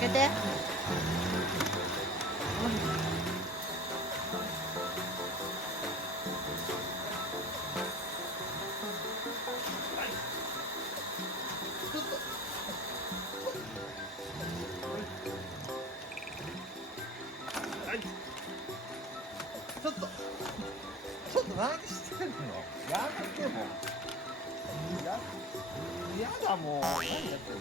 開けて。ちょっと何してんの？やめてもやだもう。何やってんの？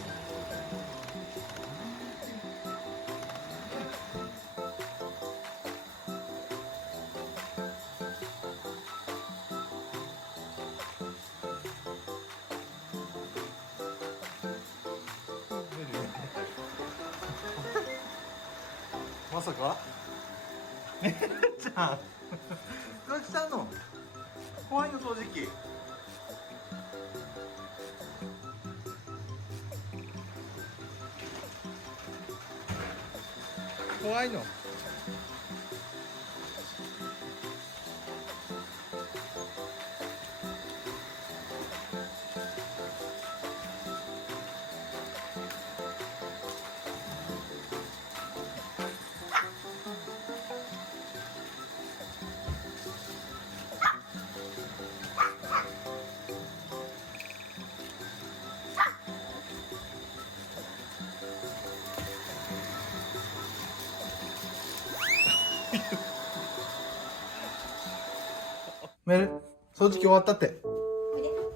まさか？ねるちゃんどうしたの？怖いの掃除機。怖いの。メル、掃除機終わったって。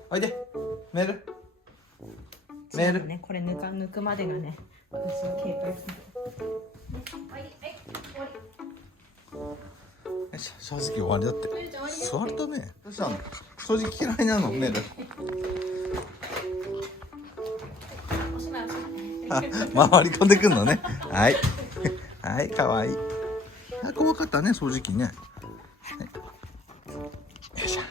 おいで。メル。メル。ね、これ抜くまでがね、私の警戒する。よし、掃除機終わりだって。座るとね。どうしたの？掃除機嫌いなの、メル。あ、回り込んでくんのね。はい。はい、かわいい。あ、怖かったね、掃除機ね。はい、よいしょ。